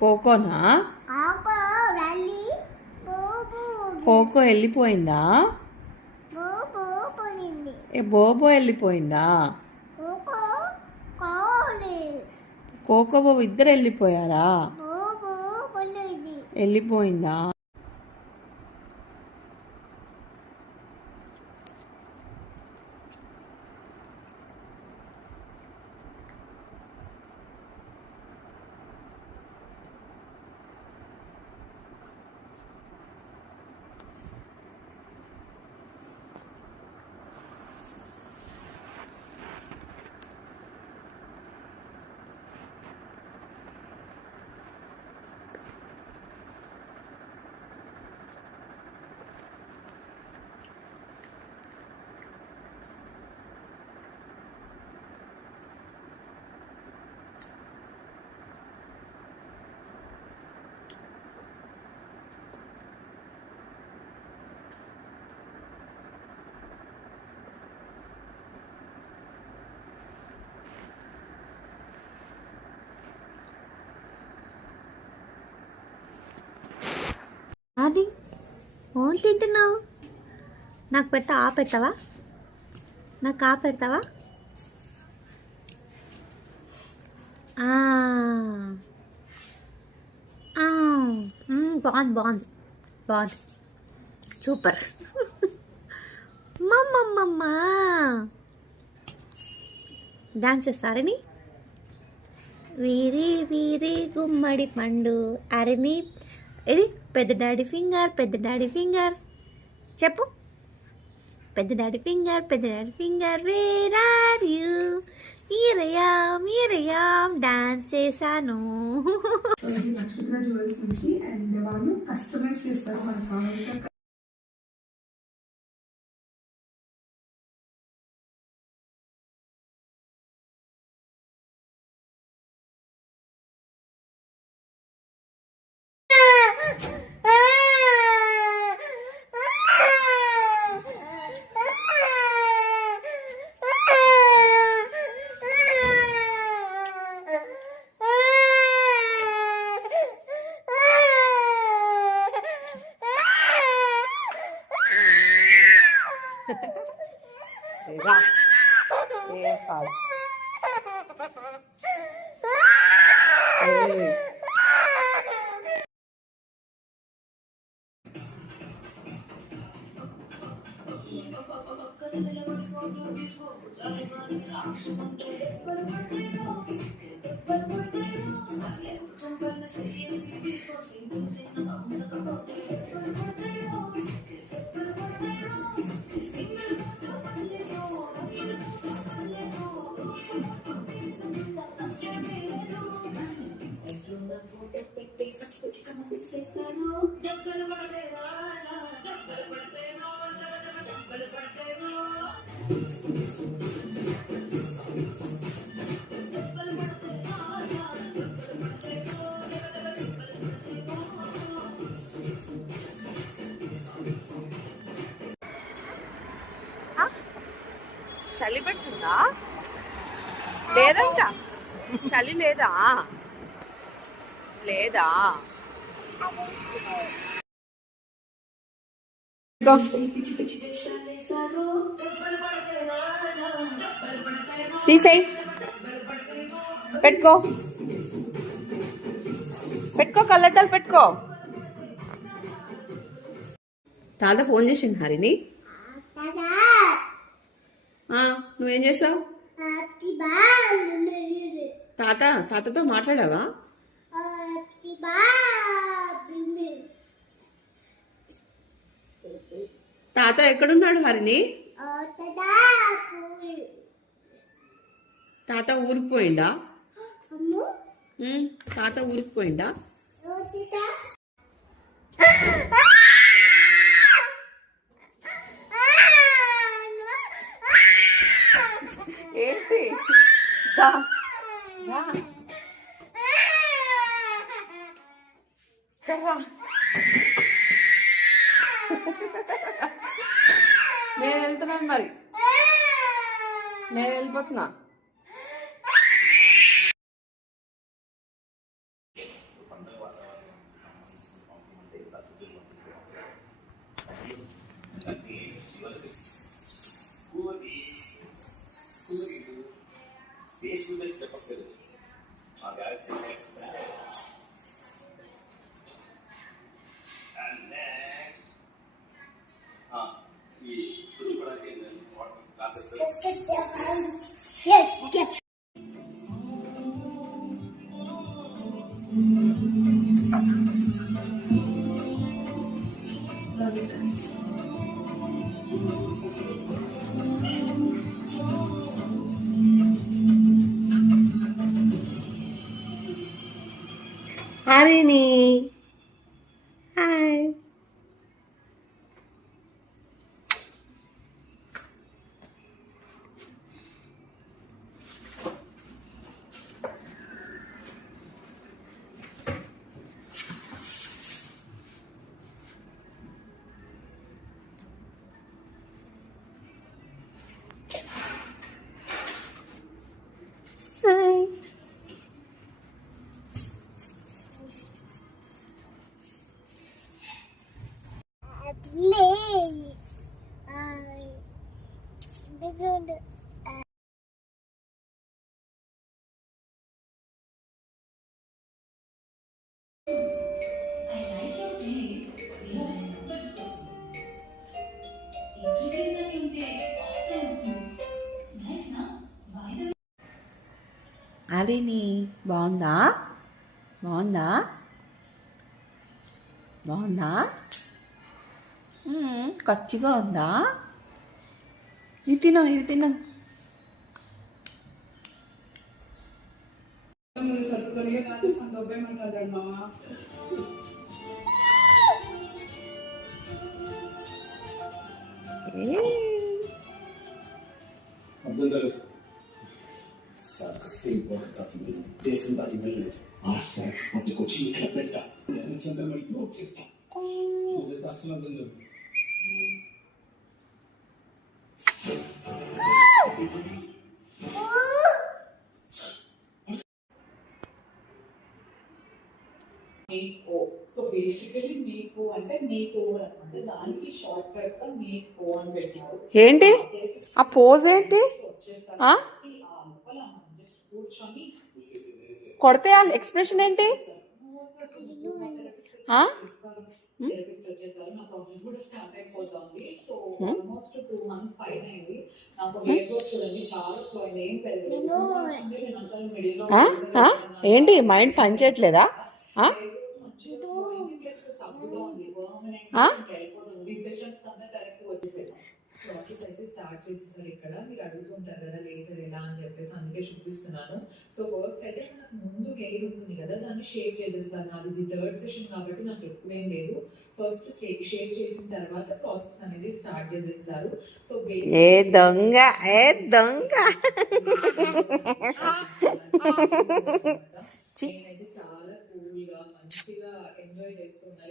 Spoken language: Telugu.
కోకోనా? కోకో వెళ్ళిపోయిందా? బోబో వెళ్ళిపోయిందా? కోకో బాబు ఇద్దరు వెళ్ళిపోయారా? వెళ్ళిపోయిందా? అది ఓన్ తింటున్నావు. నాకు పెడతావా? నాకు పెడతావా? బాగుంది సూపర్. మమ్మమ్మ డాన్స్ చేస్తారని వీరి వీరి గుమ్మడి పండు అరని ఇది పెద్ద డాడీ ఫింగర్ చెప్పు. పెద్ద daddy finger where are you? Here I am dance చేశాను. నక్షత్ర జ్యువెల్స్ నుంచి అండ్ వాళ్ళు కస్టమైజ్ చేస్తారు మనకు కావాల్సిన. చలి పెడుతుందా? లేదంట. చలి లేదా? తీసేయి. పెట్టుకో కళ్ళద్దాలు పెట్టుకో. తాత ఫోన్ చేసిండు హరిని. నువ్వేం చేసావు? తాతతో మాట్లాడావా? తాత ఎక్కడున్నాడు హరిని? తాత ఊరికి పోయిండా? తాత ఊరికి పోయిండా? ఏంటి? నేను వెళ్తున్నాను మరి. నేను వెళ్ళిపోతున్నా. హరిణి హాయ్. హాయ్. హరిణి బాగుందా? బాగుందా? బాగుందా? కచ్చిగా ఉందా? ఇది తిన్నాం, ఇది తిన్నాం. సర్దుకొని రాజస్థాన్ దొబ్బేయమంటాడు మామ. అర్థం తెలుసు సర్కస్కి పోతాది దేశం దాటి వెళ్ళలేదు ఆశ పట్టుకొచ్చి ఇక్కడ పెడతా చెంత మరి ప్రోక్ చేస్తా అసలు అర్థం లేదు. మేక్ ఓ. సో బేసికలీ మేక్ ఓ అంటే మేక్ ఓవర్ అనమాట. దానికి షార్ట్ కట్ గా మేక్ ఓ అని పెట్టారు. ఏంటి ఆ పోజ్ ఏంటి? ఆ? లోపల మనం జస్ట్ కూర్చొని కొడితే ఆ ఎక్స్ప్రెషన్ ఏంటి? ఆ? థెరపిస్ట్ వచ్చేసారు. నా ప్రాసెస్ కూడా స్టార్ట్ అయిపోతుంది. సో ఆల్మోస్ట్ 2 months పైన అయింది. నాకు హెయిర్ గ్రోత్ చూడండి చాలా స్లో అయింది. ఏం పెరగలేదు. నేను అసలు మిడిల్ లో ఏంటి మైండ్ పని చేయట్లేదా? ప్రాసెస్ అయితే స్టార్ట్ చేసేసారు. ఇక్కడ మీరు అడుగుతుంటారు కదా లేజర్ ఎలా అని చెప్పేసి, అందుకే చూపిస్తున్నాను. సో ఫస్ట్ అయితే మనకు ముందు హెయిర్ ఉంటుంది కదా, దాన్ని షేప్ చేసేస్తాను. నాది ఇది 3rd సెషన్ కాబట్టి నాకు ఎక్కువేం లేదు. ఫస్ట్ షేప్ చేసిన తర్వాత ప్రాసెస్ అనేది స్టార్ట్ చేసేస్తారు. సో ఏ దొంగ, ఏ దొంగ. నేనైతే చాలా కూల్ గా మంచిగా ఎంజాయ్ చేస్తున్నారు.